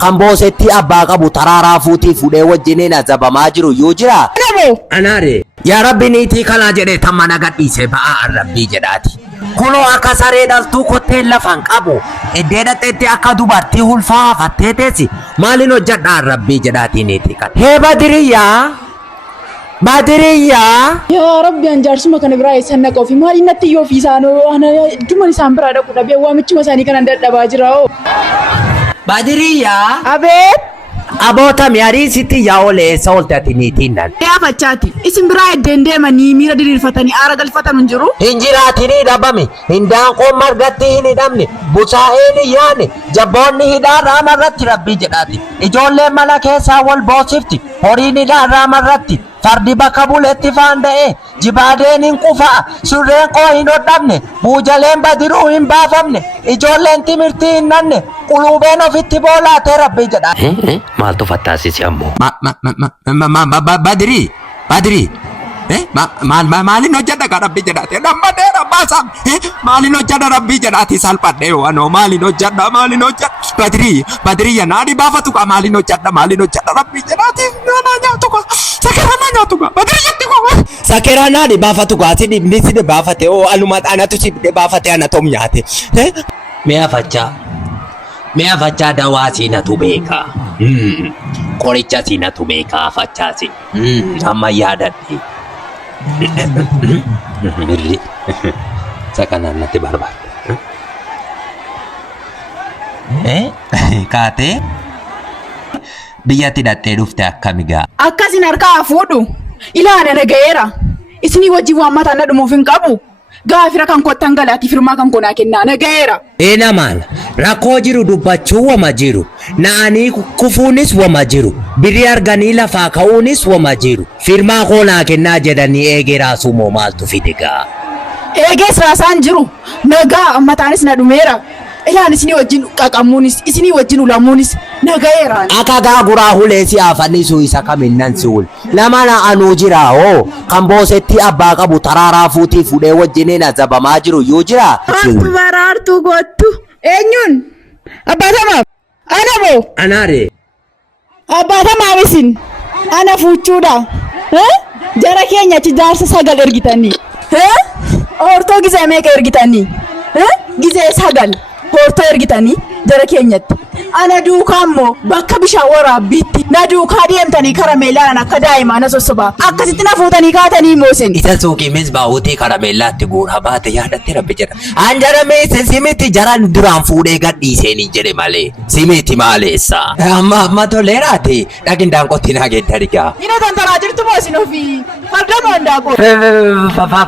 kan boosetti abbaa qabu taraaraa fuutii fuudhee wajjiniin azabamaa jiru yoo jira. Anaare yaa rabbi niitii kanaa jedhee tamma na gadhiise ba'aa rabbii jedhaati. Kunoo akka saree dhaltuu kotteen lafan qabu eddee dhaxeetti akka dubartii ulfaa fattee teessi maaliin hojjedhaa rabbii jedhaati niitii kana. Hee Badiriyyaa Badiriyyaa. Yaa rabbi anjaarsuma kana biraa eessan naqoo fi maaliin natti yoo fi isaanoo ana duman isaan biraa dhaqu dhabee waamichuma isaanii kana dadhabaa jira oo. Badiriyyaa. Abeet. Aboota miyarii sitti yaa olee eessa ooltati niitiin nan. Yaa fachaati isin biraa eddeen deemanii miira diriirfatanii aara galfatan hin jiru. Hin jiraatinii dhabame hindaanqoon margatti hin hidhamne busaa'een hin yaane jabboonni hidhaarraa marratti rabbii jedhaati ijoolleen mana keessaa wal boosifti horiin hidhaarraa marratti fardi bakka buletti faanda'ee jibaadeen hin qufa'a surreen koo hin hodhamne buujaleen badiruu hin baafamne ijoolleen timirtii hin nanne qulubeen ofitti boolaatee rabbii jedhaati. Maaltu fattaasisi ammoo? Badirii maalin hojjedha ka rabbii jedhaate dhammadhee rabbaasaa maalin hojjedha rabbii jedhaati salphadhee waanoo maalin hojjedha Badirii naani baafatu ka maalin hojjedha rabbii jedhaati naanaa nyaatu ka sakeraa naa nyaatu ka Badiriyyatti ko sakeraa naani baafatu ka si dhibni si baafate oo aluma xaanatu si baafate ana tom nyaate Mea fachaa dawaa siinatu beeka. Qoricha siinatu beeka fachaasi. Amma yaadadhe. Birri. Sakanaan natti barbaada. Kaatee biyyatti hidhattee dhufte akkamigaa? Akkasin harkaa fuudhu ilaala nagayeera. Isinii wajjin waan mataan na dhumuuf hin qabu. Gaafira kan kottan galaati firmaa kan konaa kennaa nagayeera. Namaan rakkoo jiru dubbachuu wama jiru naanii kufuunis wama jiru birrii arganii lafaa ka'uunis wama jiru firmaa konaa kennaa jedhanii eegee raasuu moo maaltu fidigaa? Eegees raasaan jiru nagaa mataanis na dhumeera. Ilaan isinii wajjin qaqamuunis isinii wajjin ulamuunis nagayeera. Akka gaaguraa hulee si afannisu isa kaminnan si ul nama na anuu jira hoo kan boosetti abbaa qabu taraaraa fuutii fuudhee wajjiniin azabamaa jiru yoo jira. Artu baraartu gottu eenyuun abbaatamaaf ana moo? Anaare. Abbaatamaaf isin ana fuuchuudha. Jara keenya achi jaarsa sagal ergitanii. Hortoo gizee meeqa ergitanii? Gizee sagal. Hortoo ergitanii jara keenyatti ana duukaa immoo bakka bishaan waraabbiitti na duukaa deemtanii karameellaan akka daa'imaa na sossobaa akkasitti na fuutanii kaatanii moosen. Isa suuqiimis baa'uutii karameellaatti guuraa baate yaadatti rabbi jedha. An jaramee simiti jaran duraan fuudhee gadhiiseenii jedhe malee simiti maaleessa. Amma toleeraati dhagindaan qotti naa geeddarigaa. Ina tantaraa jirtu moosin ofii farda moondaaqoo.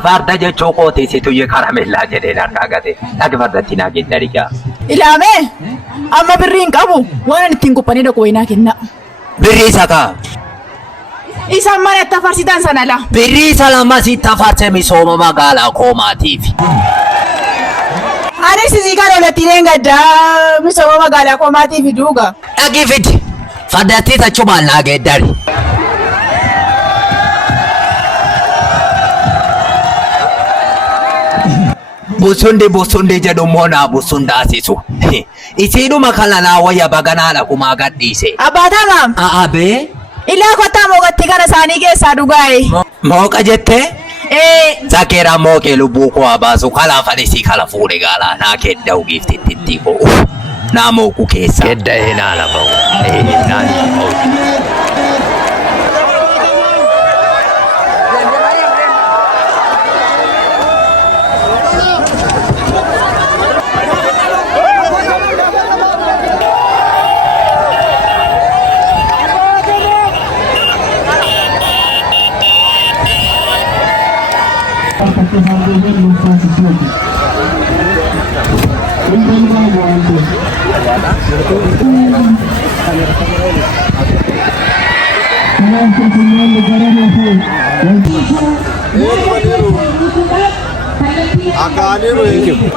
Farda jechuu qootiisitu yee karameellaa jedheen harkaa gate dhagi fardatti naa geeddarigaa. Ilaamee amma birrii hin qabu waan ittiin kubbanii dhaqu wayinaa kenna. Birrii isa kaa? Isaan mana itti afarsitan sana la. Birrii isa lama sitti afarse misooma magaalaa koomaatiif. Ani sisii kan olattiin gaddaa misooma magaalaa koomaatiif duuga. Dhagi fiti fardatti tachumaan naa geeddari. Busundi jedhu moonaa busundaasisu. Isiidhuma kana naa wayya baganaadha kumaa gadhiise. Abbaatamaam. Abee. Ilaa kottaa mooqatti kana isaanii keessaa dhugaa'e. Mooqa jettee? Sakeeraa mooqee lubbuu koo abaasu kalaa fadhisii kala fuudhe gaalaa naa kedda'u giiftitti koo. Naa mooqu keessa. Kedda'ee naa lafa. Naa Thank you.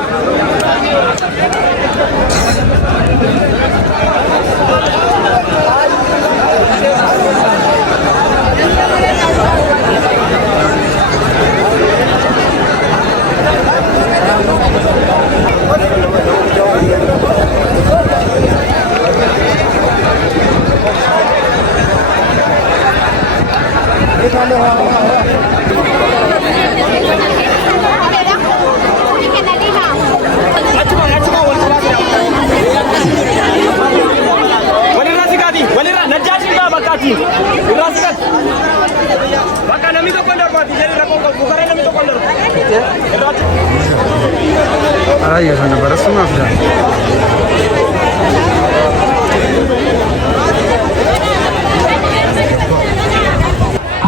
Alayya sana barasuma fida.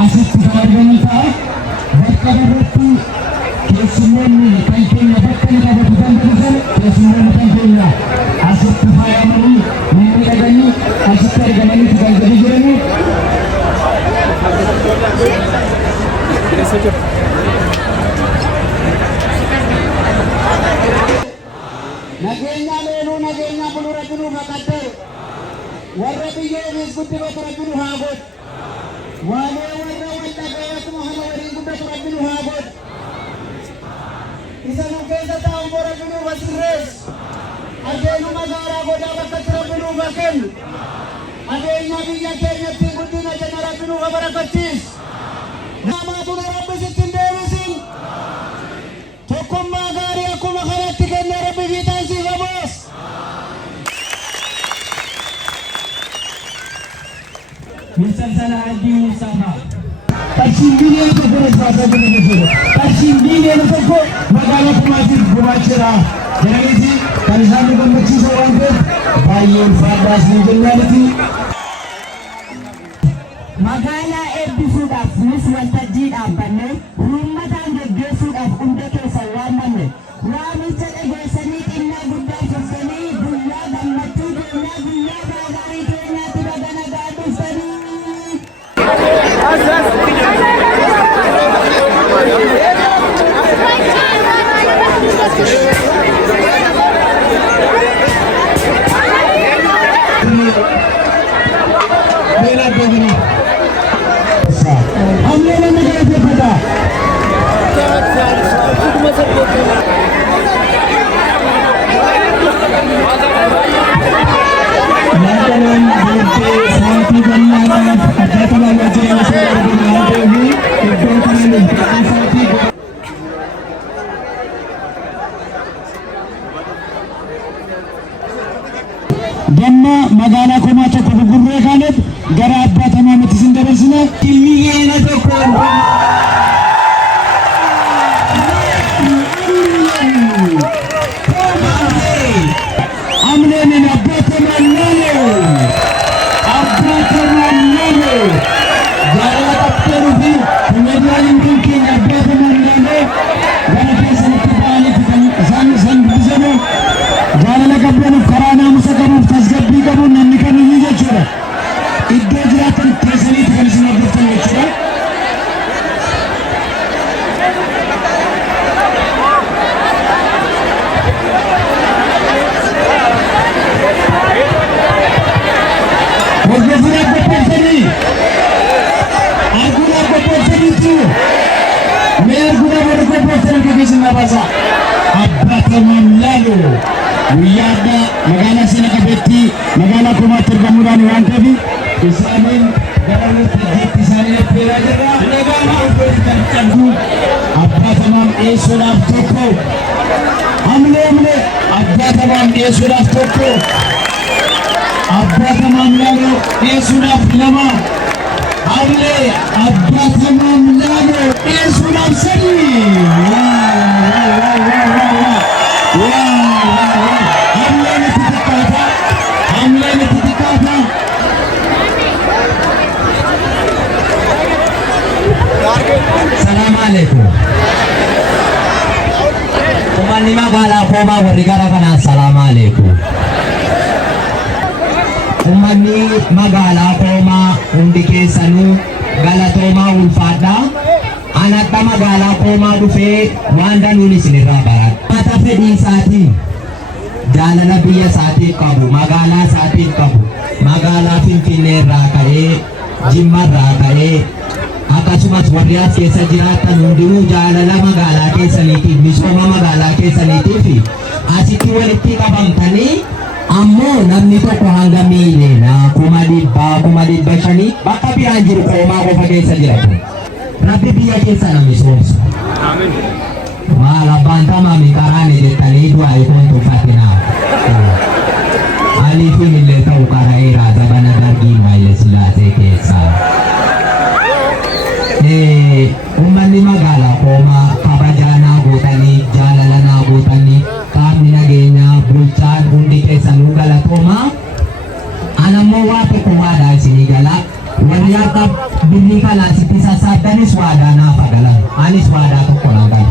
Asitti fayyadamuun ta'a bakka irratti keessummoonni kan keenya bakka inni qabatu danda'an keessummoonni kan keenya asitti faayamanii miidhaganii asitti argamanii kan gadi jiranii. Nageenya leenuu nageenya buluu rabbinuu fakkaatee warra biyyoofis guddifatu rabbinuu haa godhu. Waanee warra waldhagee akkuma hama waliin guddatu rabbinuu haa godhu. Isa nu keessa taa'u immoo rabbinuu basirreessu. Adeemu magaalaa godaa bakkatti rabbinuu kennu. Adeenya biyya keenyatti guddina jenna rabbinuu barakachiisu. Namaatu rabbi sitti hin deebisin. Tokkummaa gaarii akkuma kanatti kennee rabbi fiixaan siif haboos. Misalsala adii Mustafa. Qarshiin biliyoona tokko respaasaa kan jedhu. Qarshiin biliyoona tokko magaalaa Kumaatiif gumaacheera. Jedhaniiti kan isaan nu gammachiisa waan ta'eef baay'ee ulfaadhaas ni jennaaniti. Magaalaa eebbisuudhaaf nus waltajjii dhaabbanne uummataan geggeessuudhaaf hunda keessan waammanne waamicha dhageessanii xinnaa guddaa sossanii guyyaa gammachuu keenyaa guyyaa baagaarii keenyaatti baga nagaa dhuftanii. Gamma magaalaa Kumaa tokko gurgurree kaanet gara abbaa tamaamatti sin dabarsina. Miliyyoona tokko amneen abbaa tamaamnaane jaalala qabxeeruu fi meediyaaleen kan keenya abbaa tamaamnaane gara keessanitti ba'aniif kan isaan dubbisamu jaalala qabdanuuf karaa naamusa qabuuf tasgabbii qabuun namni kamiyyuu jechuudha. Iddoo jiraatan keessaniiti kan isin hordoftan jechuudha. Hordofuraaf qopheessanii arguudhaaf qopheessaniitu mee arguudhaaf warra qopheessan akka keessan nabaasa. Abbaa tamaamnaane guyyaa addaa magaalaa seena qabeetti magaalaa Kumaatti argamuudhaan waan ta'eef isaaniin gara waltajjiitti isaanii affeeraa jirra. Magaalaa Kumaatti kan qabdu abbaa tamaam dhiyeessuudhaaf tokko amlee abbaa tamaam dhiyeessuudhaaf tokko abbaa tamaamnaane dhiyeessuudhaaf lama amlee abbaa tamaamnaane dhiyeessuudhaaf sadii. Assalamualaikum. Uummanni magaalaa Kumaa warri gara kanaa assalamualaikum. Uummanni magaalaa Kumaa hundi keessanuu galatoomaa ulfaadhaa. Ani akka magaalaa Kumaa dhufee waan danuun isinirraa baradha. Mata fedhii isaatiin jaalala biyya isaatiif qabu, magaalaa isaatiif qabu, magaalaa Finfinnee irraa ka'ee, Jimma irraa ka'ee akkasumas warri as keessa jiraatan hundinuu jaalala magaalaa keessaniitiif, misooma magaalaa keessaniitiif asitti walitti qabamtanii ammoo namni tokko hanga miiliyoona 1,500 bakka biraan jiru Kumaa qofa keessa jiratu. Rabbi biyya keessa na misoomsu. Maal abbaan tamaami karaane jettanii du'aa ikoon tuffatinaa. Aliifin illee ta'u qara'eera zabana Dargii Haayile Sillaasee keessaa. Uummanni magaalaa Kumaa kabajaa naa Anammoo waa tokko waadaa isinii gala. Warri akka birrii kanaa sitti sassaabdanis waadaa naaf galan. Anis waadaa tokko nan gala.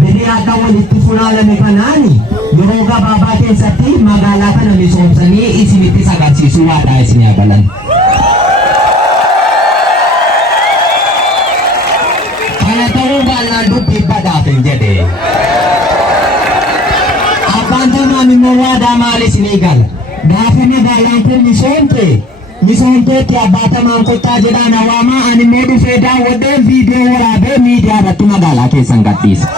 Birrii akka walitti funaaname kanaani yeroo gabaabaa keessatti magaalaa kana misoomsanii isinitti agarsiisuu waadaa isinii galan. Kana ta'uu baannaan dubbii badaaf hin jedhe. Abbaan tamaan immoo waadaa maal isinii gala? Gaafa magaalaan kun misoomteetti abbaa tamaan kottaa jedhaan hawaamaa ani immoo dhufee daawwadhee viidiyoo waraabee miidiyaa irratti magaalaa keessan gadhiisa.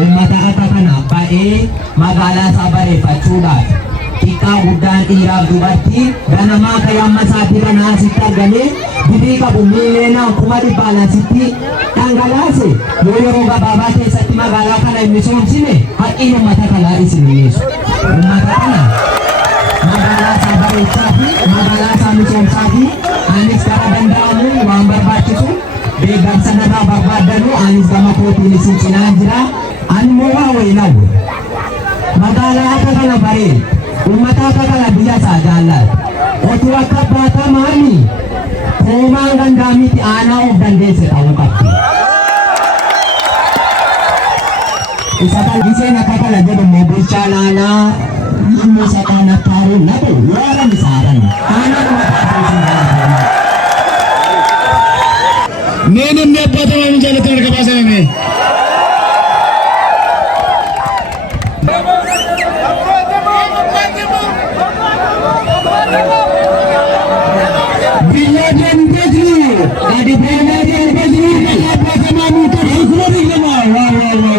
Uummata akka kana ba'ee magaalaa isaa bareeffachuudhaaf xiqqaa guddaan dhiiraaf dubartii ganamaa kayamma isaatii kana asitti argamee birrii qabu miileenaan 200 asitti dhangalaase yoo yeroo gabaabaa keessatti magaalaa kana hin misoomsine haqqiin uummata kanaa isin dhiyeessu. Uummata kana magaalaa isaa bareechaa fi magaalaa isaa misoomsaa fi anis gara danda'amuun waan barbaachisu deeggarsa narraa barbaadanu anis gama kootiin isin cinaan jira. Ani immoo waa wayilawu magaalaa akka kana baree uummata akka kana biyya isaa jaallatu otuu akka abbaataa maali hoomaan gandaa miti aanaa of dandeesse ta'uu qabdi. Isa kan giseen akka kana jedhamu bulchaa naanaa dhimma isa kana taaruun na ta'u yoo aran isaaran aanaa నేను మీ అబ్బాయి జరుగుతాడు కబాసమే బిల్లాజన్ బెజ్లు అది బిల్లాజన్ బెజ్లు అబ్బాయి మాము తో హుకుమని లమా వా వా వా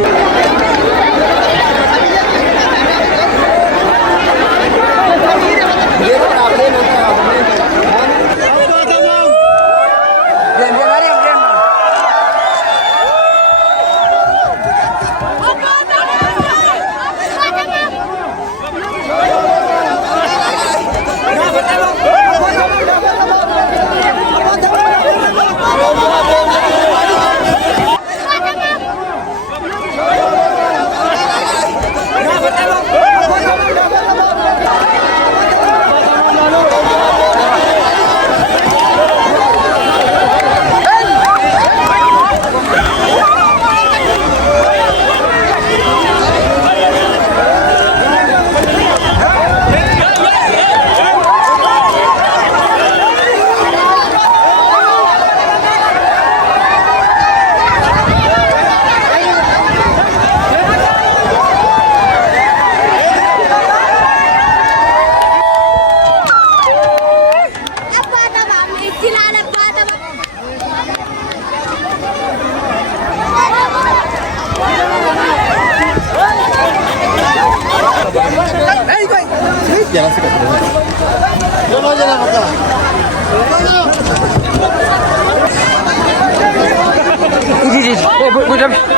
जी जी